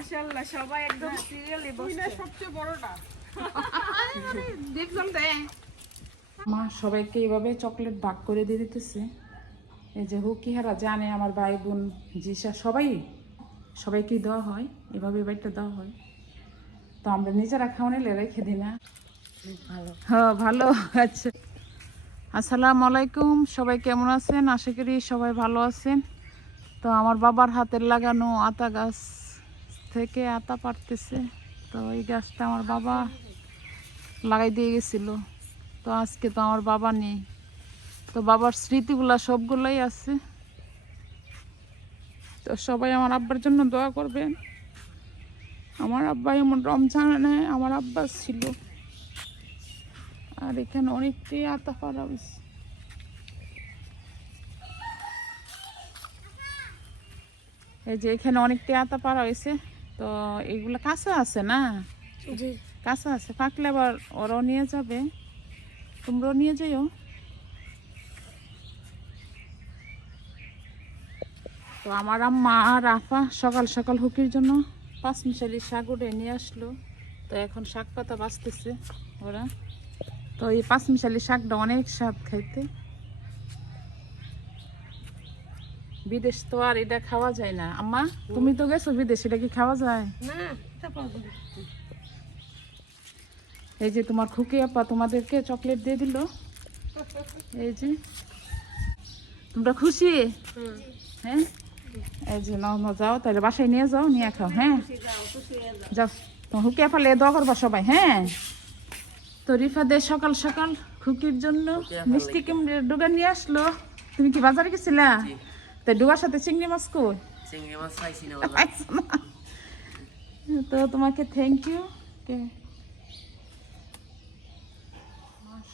মাশাআল্লাহ সবাই একদম সিরিয়ালি বসছে। সবচেয়ে বড়টা। দেখলাম দে মা সবাইকে এইভাবে চকলেট ভাগ করে দিয়ে দিতেছে। এই যে হুকিহারা জানে আমার ভাই বোন জিসা সবাই সবাইকে দেওয়া হয়। এভাবে এবারটা দেওয়া হয়। তো আমরা নিজেরা খাওয়া নিলে রেখে দিই না। ভালো হ্যাঁ ভালো আচ্ছা আসসালামু আলাইকুম সবাই কেমন আছেন? আশা করি সবাই ভালো আছেন। তো আমার বাবার হাতের লাগানো আতা গাছ থেকে আতা পারতেছে তো এই গাছটা আমার বাবা লাগাই দিয়ে গেছিল। তো আজকে তো আমার বাবা নেই। তো বাবার স্মৃতিগুলা সবগুলাই আছে। তো সবাই আমার আব্বার জন্য দোয়া করবেন। আমার আব্বা এমন রমজানে আমার আব্বা ছিল। আর এখানে অনেকটাই আতা পারা হয়েছে এই যে এখানে অনেকটাই আতা পারা হয়েছে তো এগুলো কাঁচা আছে না? কাঁচা আছে পাকলে আবার ওরাও নিয়ে যাবে। তোমরাও নিয়ে যাইও। তো আমার আম্মা আর আফা সকাল সকাল হুকির জন্য পাঁচ মিশালি শাক উঠে নিয়ে আসলো। তো এখন শাক পাতা বাঁচতেছে ওরা। তো এই পাঁচ মিশালি শাকটা অনেক স্বাদ খাইতে। বিদেশ তো আর এটা খাওয়া যায় না। আম্মা তুমি তো গেছো বিদেশ এটা কি খাওয়া যায়? না না। এই যে তোমার খুকি আপা তোমাদেরকে চকলেট দিয়ে দিল। এই যে। তোমরা খুশি? হ্যাঁ? এই যে নাও নাও যাও তাহলে বাসায় নিয়ে যাও নিয়ে খাও হ্যাঁ? যাও খুশি যাও যাও তোমার হুকি আপা লে দোয়া করবা সবাই হ্যাঁ? তো রিফা দে সকাল সকাল খুকির জন্য মিষ্টি কেমনে ডুগা নিয়ে আসলো। তুমি কি বাজারে গেছিলা? তো ডুবার সাথে চিংড়ি মাছ কই? চিংড়ি মাছ পাইছি না তো তোমাকে থ্যাংক ইউ কে?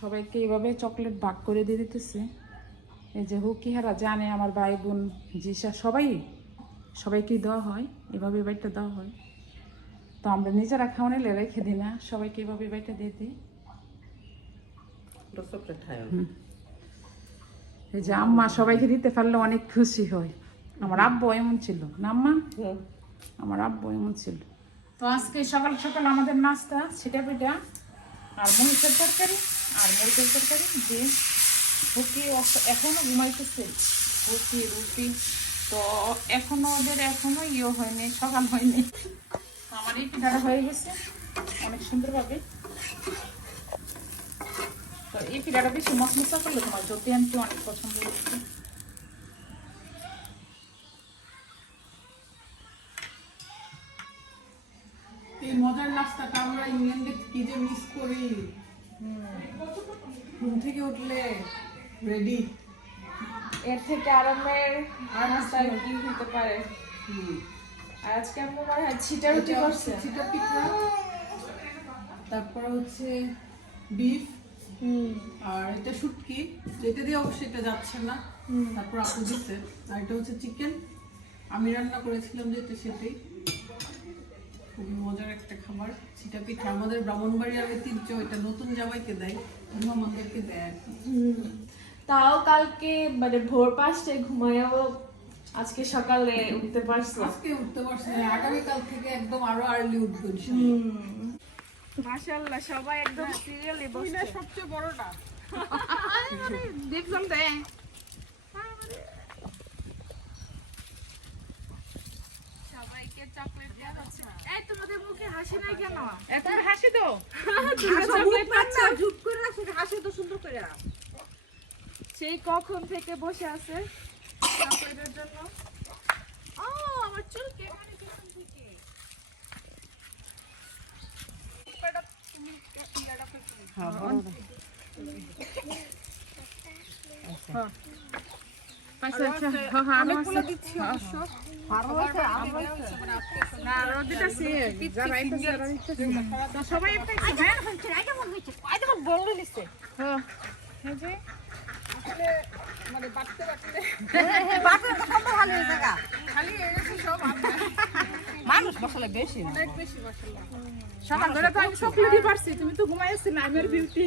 সবাইকে এইভাবে চকলেট ভাগ করে দিয়ে দিতেছে। এই যে হুকিহারা জানে আমার ভাই বোন জিসা সবাই সবাইকে দেওয়া হয়। এভাবে এবারটা দেওয়া হয়। তো আমরা নিজেরা খাওয়া নিলে রেখে দিই না সবাইকে এভাবে এবারটা দিয়ে দিই। চকলেট খাই এই যে আম্মা সবাইকে দিতে পারলে অনেক খুশি হয়। আমার আব্বু এমন ছিল। না আম্মা? আমার আব্বু এমন ছিল। তো আজকে সকাল সকাল আমাদের নাস্তা সেটা পিঠা আর মহিষের তরকারি আর মুরগের তরকারি দিয়ে হুকি এখনও ঘুমাইতেছে। হুকি রুটি। তো এখনও ওদের এখনও ইয়ে হয়নি সকাল হয়নি। আমার এই পিঠাটা হয়ে গেছে। অনেক সুন্দরভাবে। তো এই পিঠাটা বেশি মশমশা করলে তোমার জ্যোতি আনতে অনেক পছন্দ এই মজার নাস্তাটা আমরা ইংল্যান্ডে কি যে মিস করি। ঘুম থেকে উঠলে রেডি এর থেকে আরামের আর নাস্তা কি হতে পারে? আজকে আমার মনে হয় ছিটা রুটি করছে। চিটা পিঠা তারপরে হচ্ছে বিফ আর এটা শুটকি যেটা দিয়ে অবশ্যই এটা যাচ্ছে না। তারপর আপু দিচ্ছে আর এটা হচ্ছে চিকেন আমি রান্না করেছিলাম যেটা সেটাই। খুবই মজার একটা খাবার। চিটা পিঠা। আমাদের ব্রাহ্মণবাড়িয়ার ঐতিহ্য এটা নতুন জামাইকে দেয়। আমাদেরকে দেয়। তাও কালকে মানে ভোর পাঁচটায় ঘুমাইও আজকে সকালে উঠতে পারছ। আজকে উঠতে পারছি আগামীকাল থেকে একদম আরও আর্লি উঠবো। মাশাআল্লাহ সবাই একদম সিরিয়ালি বসছে। সবচেয়ে বড়টা। দেখলাম দে সবাইকে চকলেট দেওয়া হচ্ছে। এই তোমাদের মুখে হাসি নাই কেন? এত হাসি তো? করে রাখো হাসি তো সুন্দর করে সেই কখন থেকে বসে আছে চকলেটের জন্য ও আমার চুল কেমন কেমন থেকে আচ্ছা আচ্ছা হ্যাঁ হ্যাঁ আরও আছে দিচ্ছি অবশ্য না আরও দুটা সে যারা আইতেছে যারা আইতেছে তো সবাই পাইছে হ্যাঁ হ্যাঁ এই যে মানে বাড়তে বাড়তে হ্যাঁ, খালি এসে সব মানুষ মশলা বেশি না। অনেক বেশি মশলা। সকাল ধরে তো আমি চকলেটই পারছি তুমি তো ঘুমাইছিলে আমার বিউটি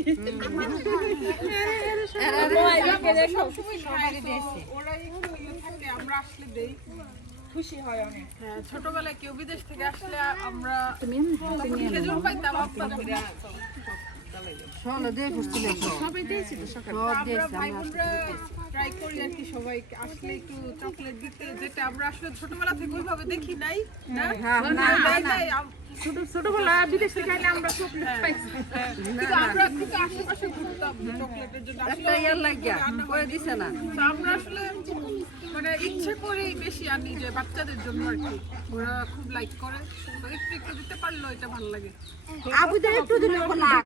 ওরা একটু ইয়ে আমরা আসলে দেই খুশি হয় অনেক হ্যাঁ, ছোটবেলায় কেউ বিদেশ থেকে আসলে আমরা খেজুর পাইতাম তখন সবাই সকালে। আমরা ভাই বোনরা ট্রাই করি আর কি সবাই আসলে একটু চকলেট দিতে যেটা আমরা আসলে ছোটবেলা থেকে ওইভাবে দেখি নাই না? নাই, নাই, ছোট ছোটবেলা বিদেশ থেকে আইলে আমরা চকলেট পাইছি। কিন্তু আমরা কিন্তু আশেপাশে ঘুরতাম চকলেটের জন্য। করে দিছে না। আমরা আসলে মানে ইচ্ছে করেই বেশি আনি যে বাচ্চাদের জন্য আর কি। ওরা খুব লাইক করে। তো একটু একটু দিতে পারল এটা ভালো লাগে। একটু দিলে